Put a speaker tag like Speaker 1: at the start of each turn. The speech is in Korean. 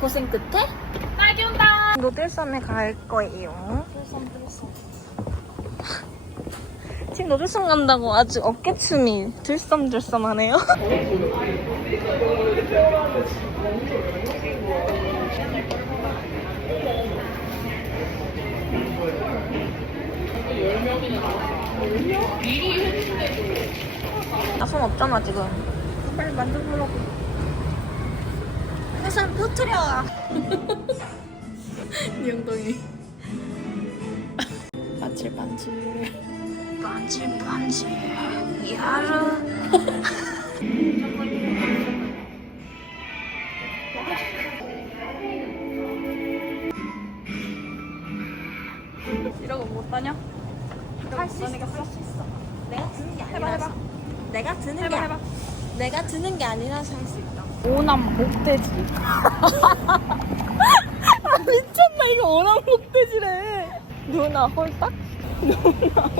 Speaker 1: 고생 끝에
Speaker 2: 딸기 온다.
Speaker 1: 노들섬에 갈 거예요. 지금 노들섬 간다고 아주 어깨춤이 들섬들섬하네요. 나손 없잖아 지금. 빨리 만져보려고. 우선 터트려.
Speaker 2: 이 엉덩이.
Speaker 1: 반질 반질 반질 반질 야르
Speaker 2: 이러고 못 다녀?
Speaker 1: 할수 있어 할수 있어 내가 드는 게
Speaker 2: 해봐, 해봐.
Speaker 1: 내가 드는 게
Speaker 2: 해봐, 해봐.
Speaker 1: 내가 드는 게 아니라서 할 수 있다
Speaker 2: 오남 목돼지.
Speaker 1: 아 미쳤나 이거 오남 목돼지래 누나 홀딱? 누나